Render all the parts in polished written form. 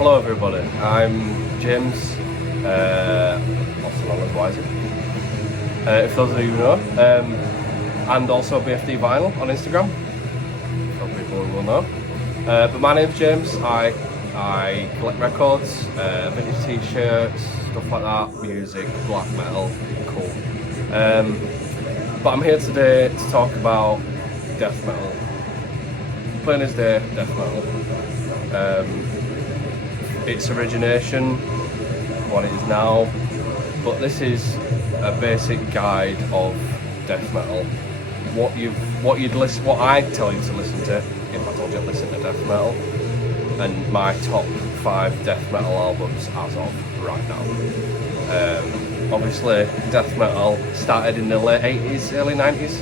Hello everybody, I'm James, also known as Wiser, if those of you know, and also BFD Vinyl on Instagram, some people will know. But my name's James. I collect records, vintage t-shirts, stuff like that, music, black metal, cool. But I'm here today to talk about death metal. Plain as day, death metal. Its origination, what it is now, but this is a basic guide of death metal. What I tell you to listen to, if I told you to listen to death metal, and my top 5 death metal albums as of right now. Obviously, death metal started in the late 80s, early 90s.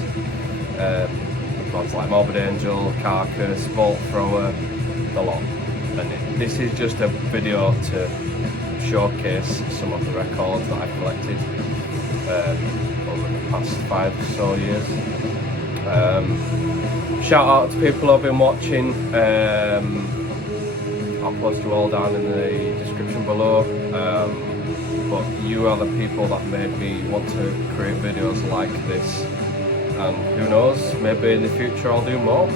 Bands like Morbid Angel, Carcass, Bolt Thrower, the lot. And this is just a video to showcase some of the records that I've collected over the past 5 or so years. Shout out to people who've been watching. I'll post you all down in the description below. But you are the people that made me want to create videos like this. And who knows, maybe in the future I'll do more.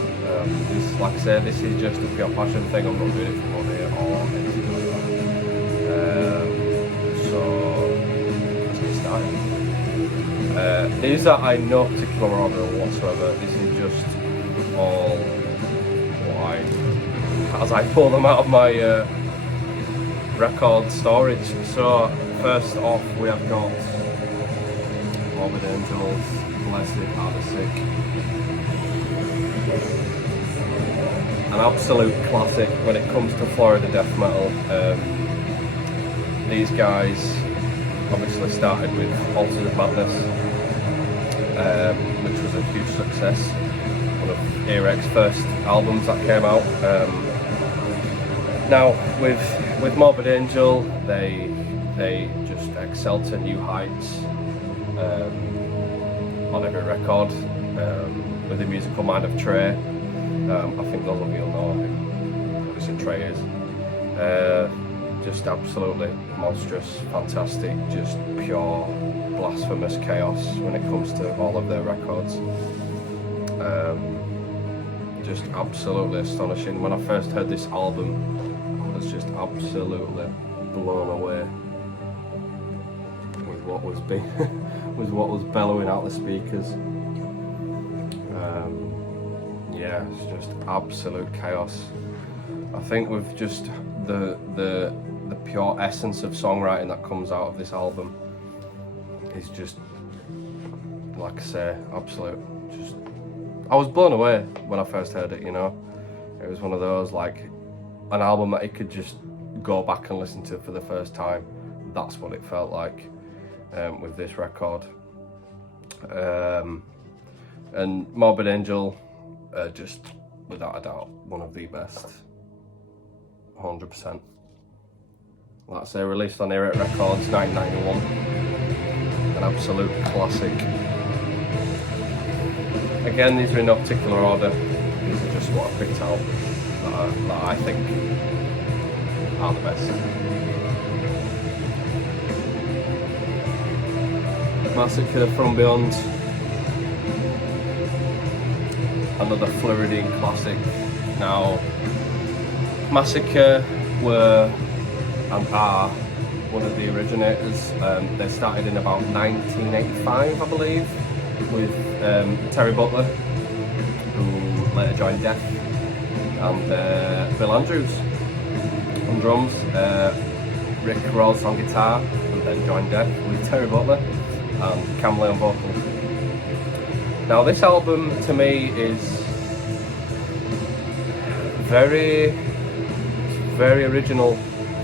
Like I said, this is just a pure passion thing. I'm not doing it for money or anything like that. So let's get started. These are in no particular order whatsoever. This is just all what as I pull them out of my record storage. So first off, we have got Morbid Angels, Blessed Are the Sick. An absolute classic when it comes to Florida death metal. These guys obviously started with Altars of Madness, which was a huge success. One of Erec's first albums that came out. Now with Morbid Angel, they just excel to new heights on every record. With the musical mind of Trey. I think those of you will know who Listen Trey is. Just absolutely monstrous, fantastic, just pure blasphemous chaos when it comes to all of their records. Just absolutely astonishing. When I first heard this album, I was just absolutely blown away with what was with what was bellowing out the speakers. Yeah, it's just absolute chaos. I think with just the pure essence of songwriting that comes out of this album is just, like I say, absolute. Just, I was blown away when I first heard it. You know, it was one of those, like, an album that you could just go back and listen to for the first time. That's what it felt like with this record. And Morbid Angel. Just without a doubt, one of the best, 100%. Like I say, released on Eric Records, 1991, an absolute classic. Again, these are in no particular order. These are just what I picked out that I think are the best. Massacre from Beyond. Another Floridian classic. Now, Massacre were and are one of the originators. They started in about 1985, I believe, with Terry Butler, who later joined Death, and Bill Andrews on drums, Rick Ross on guitar, and then joined Death with Terry Butler, and Cam Lee on vocals. Now this album to me is very original.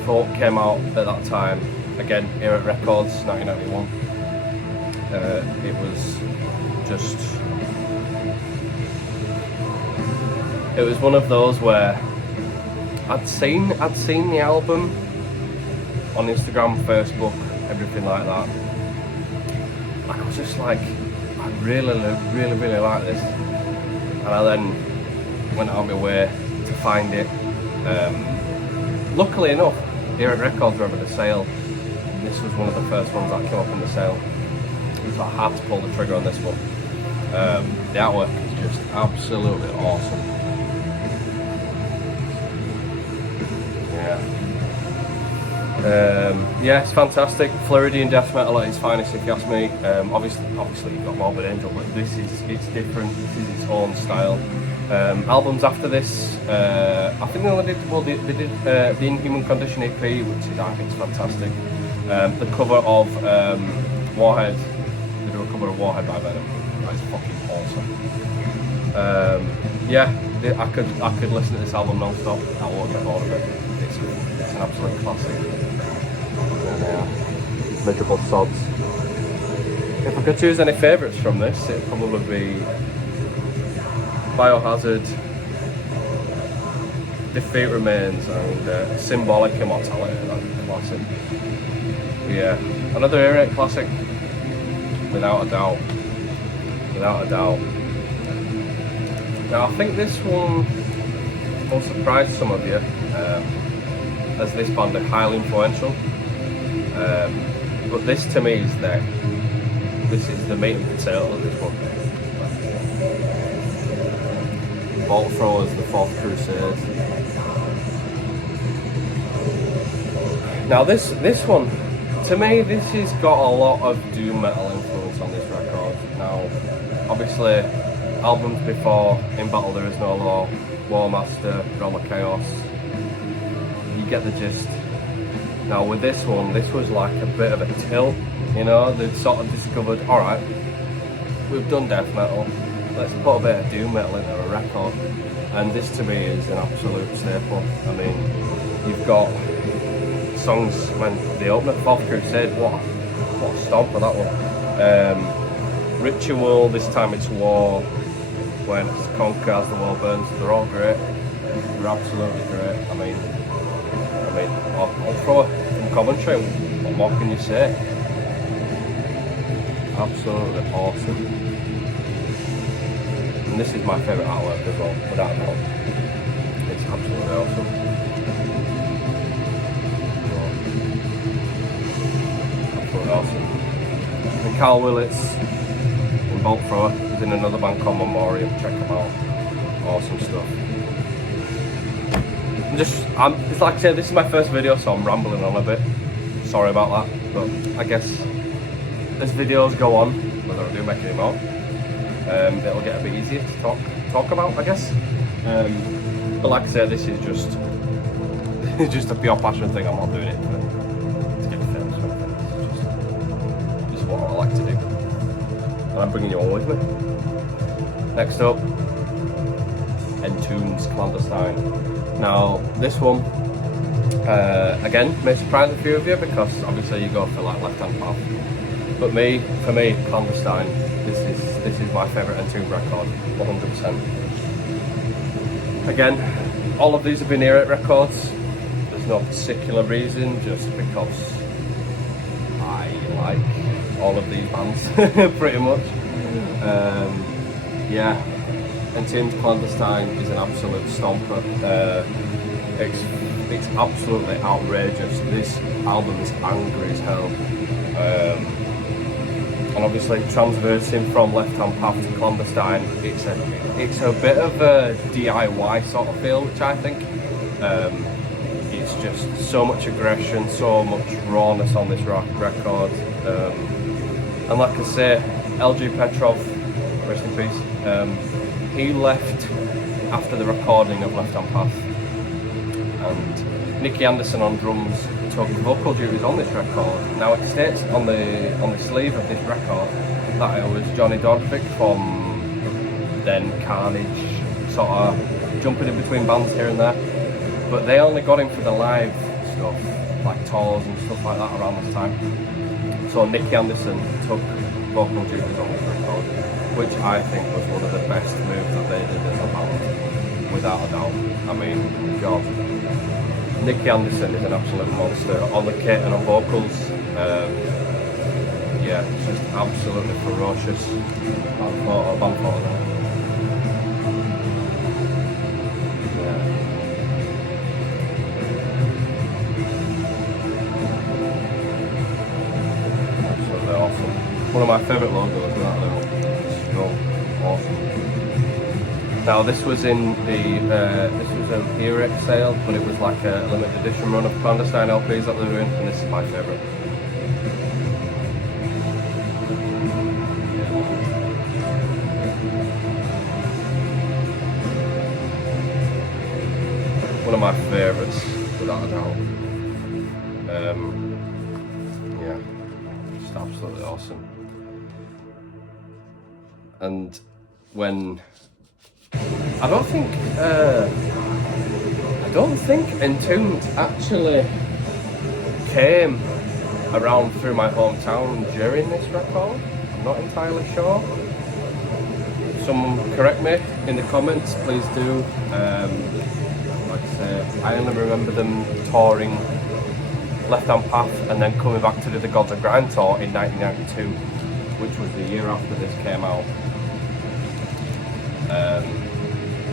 Thought came out at that time. Again, Eric Records, 1991. It was one of those where I'd seen the album on Instagram, Facebook, everything like that. Like, I was just like, I really like this, and I then went out of my way to find it. luckily enough, Earache Records were having a sale. This was one of the first ones that came up in the sale. So I had to pull the trigger on this one. The artwork is just absolutely awesome. Yeah, it's fantastic. Floridian death metal at its finest, if you ask me. Obviously you've got Morbid Angel, but it's different. This is its own style. Albums after this, I think they only did. Well, they did the Inhuman Condition EP, which is, I think, is fantastic. The cover of Warhead. They do a cover of Warhead by Venom. That's fucking awesome. Yeah, I could listen to this album non-stop. I won't get bored of it. It's an absolute classic. Miserable sods. If I could choose any favourites from this, it'd probably be Biohazard, Defeat Remains, and Symbolic Immortality. That's a classic. Yeah, another Earache classic, without a doubt. Without a doubt. Now I think this one will surprise some of you, as this band are highly influential. But this to me is this is the meat and potato of this one. Bolt Throwers, The Fourth Crusade. Now this one, to me, this has got a lot of doom metal influence on this record. Now, obviously, albums before In Battle There Is No Law, War Master, Realm of Chaos, you get the gist. Now with this one, this was like a bit of a tilt, you know, they'd sort of discovered, alright, we've done death metal, let's put a bit of doom metal into a record, and this to me is an absolute staple. I mean, you've got songs, man, the opener, Fourth Crusade, what a stomp for that one. Ritual, This Time It's War, When It's Conquer, As the World Burns, they're all great, they're absolutely great. I mean, I'll throw it from Coventry, what more can you say? Absolutely awesome. And this is my favourite artwork as well, without a doubt. It's absolutely awesome. Absolutely awesome. And Carl Willits in Bolt Thrower is in another band called Memoriam, check them out. Awesome stuff. It's like I said, this is my first video, so I'm rambling on a bit. Sorry about that, but I guess as videos go on, whether I do make any more, it'll get a bit easier to talk about, I guess. But like I said, this is just it's just a pure passion thing. I'm not doing it to get famous or anything. It's just what I like to do, and I'm bringing you all with me. Next up, Entombed's Clandestine. Now this one, again, may surprise a few of you because obviously you go for like Left Hand Path. But for me, Clandestine, this is my favourite Entombed record, 100%. Again, all of these have been Earache records. There's no particular reason, just because I like all of these bands, pretty much. Yeah. Entombed Clandestine is an absolute stomper. It's absolutely outrageous. This album is angry as hell. And obviously transversing from Left Hand Path to Clandestine, it's a bit of a DIY sort of feel, which I think. It's just so much aggression, so much rawness on this record. And like I say, LG Petrov, rest in peace, he left after the recording of Left Hand Path, and Nicky Anderson on drums took vocal duties on this record. Now it states on the sleeve of this record that it was Johnny Dodvik from then Carnage, sort of jumping in between bands here and there, but they only got him for the live stuff, like tours and stuff like that around this time. So Nicky Anderson took vocal duties on this record, which I think was one of the best moves that they did as a band, without a doubt. I mean, God, Nicky Anderson is an absolute monster on the kit and on vocals. Yeah, it's just absolutely ferocious. Band photo there. Yeah. One of my favourite logos without a doubt. It's so awesome. Now this was in the this was an Earache sale, but it was like a limited edition run of clandestine LPs that they're doing, and this is my favourite. One of my favourites, without a doubt. Yeah, just absolutely awesome. And when I don't think Entombed actually came around through my hometown during this record. I'm not entirely sure. Someone correct me in the comments, please do. Like I say, I only remember them touring Left Hand Path and then coming back to do the Gods of Grind tour in 1992, which was the year after this came out.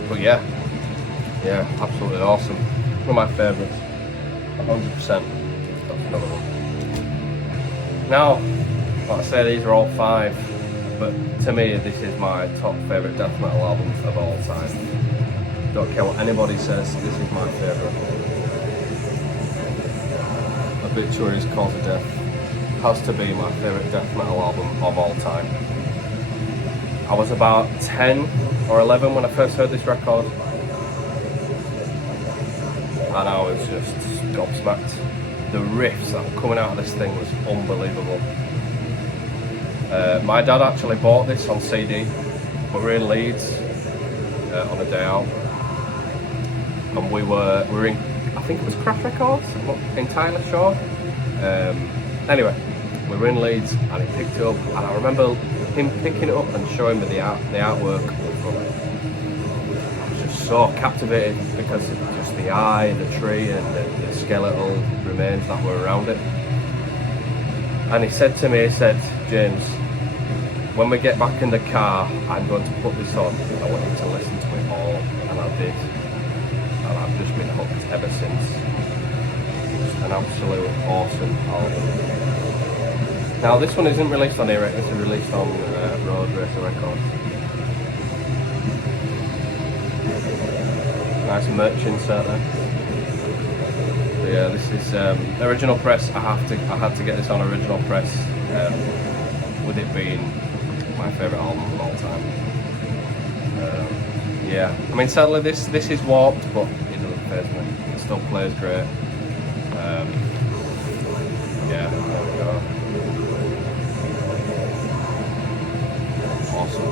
But yeah, absolutely awesome. One of my favourites, 100%. That's another one. Now, like I say, these are all 5, but to me, this is my top favourite death metal album of all time. Don't care what anybody says, this is my favourite. Obituaries, Cause of Death has to be my favourite death metal album of all time. I was about 10 or 11 when I first heard this record, and I was just gobsmacked. The riffs that were coming out of this thing was unbelievable. My dad actually bought this on CD. We were in Leeds on a day out, and we were in, I think it was Craft Records, I'm not entirely sure. Anyway, we were in Leeds and he picked it up, and I remember him picking it up and showing me the artwork. I was just so captivated because of just the eye, the tree, and the skeletal remains that were around it. And he said to me, James, when we get back in the car, I'm going to put this on. I want you to listen to it all. And I did. And I've just been hooked ever since. Just an absolute awesome album. Now this one isn't released on Earache, this is released on Road Racer Records. Nice merch insert there. But yeah, this is original press. I had to get this on original press, with it being my favourite album of all time. Yeah, I mean sadly this is warped, but it doesn't faze me. It still plays great. Yeah, there we go. Awesome.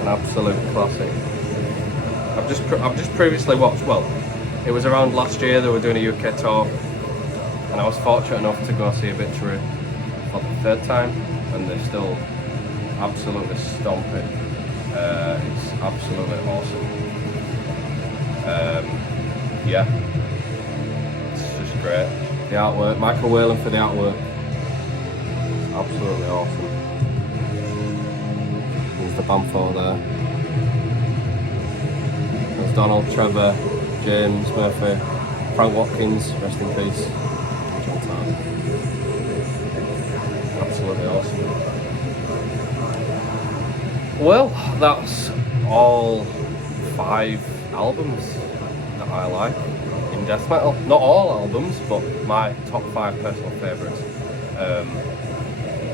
An absolute classic. I've just previously watched. Well, it was around last year they were doing a UK tour, and I was fortunate enough to go see Obituary for the 3rd time, and they still absolutely stomp it. It's absolutely awesome. Yeah, it's just great. The artwork, Michael Whalen for the artwork, it's absolutely awesome. There's the band photo there. There's Donald, Trevor, James, Murphy, Frank Watkins, rest in peace, John Tarn. Absolutely awesome. Well, that's all 5 albums that I like in death metal. Not all albums, but my top 5 personal favourites.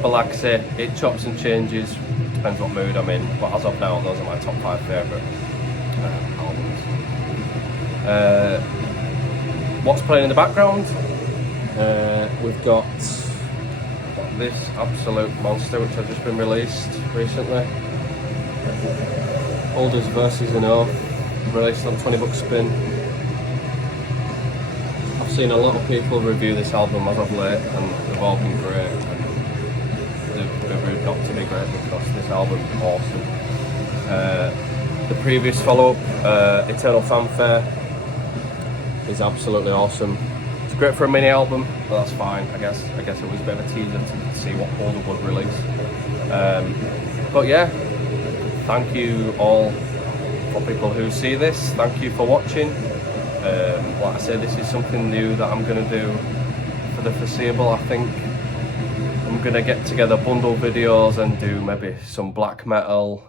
But like I say, it chops and changes, depends what mood I'm in, but as of now, those are my top 5 favourite albums. What's playing in the background? We've got this absolute monster which has just been released recently. Alders Versus and O, released on 20 Bucks Spin. I've seen a lot of people review this album as of late, and they've all been great. And they've proved not to be great because this album is awesome. The previous follow-up, Eternal Fanfare, is absolutely awesome. It's great for a mini album, but that's fine. I guess it was a bit of a teaser to see what Older would release. But yeah, thank you all for people who see this. Thank you for watching. Like I say, this is something new that I'm going to do for the foreseeable. I think I'm going to get together bundle videos and do maybe some black metal,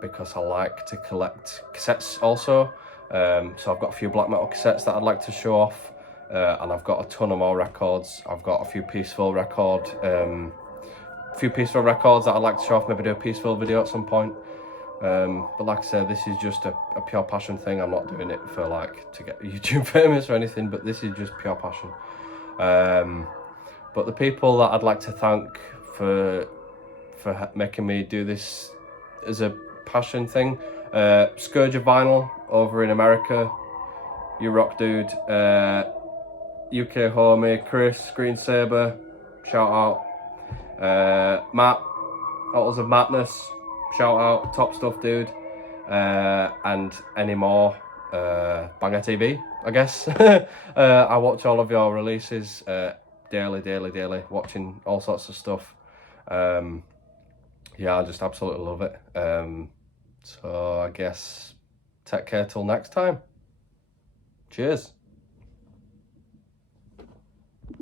because I like to collect cassettes also. So I've got a few black metal cassettes that I'd like to show off, and I've got a ton of more records. I've got a few peaceful records that I'd like to show off, maybe do a peaceful video at some point. But like I said, this is just a pure passion thing. I'm not doing it for like to get YouTube famous or anything, but this is just pure passion. But the people that I'd like to thank for making me do this as a passion thing, Scourge of Vinyl over in America, you rock, dude. UK homie, Chris, Green Saber, shout out. Matt, Autos of Madness, shout out, top stuff, dude. And any more, Banger TV, I guess. I watch all of your releases daily, watching all sorts of stuff. Yeah, I just absolutely love it. So I guess take care till next time. Cheers.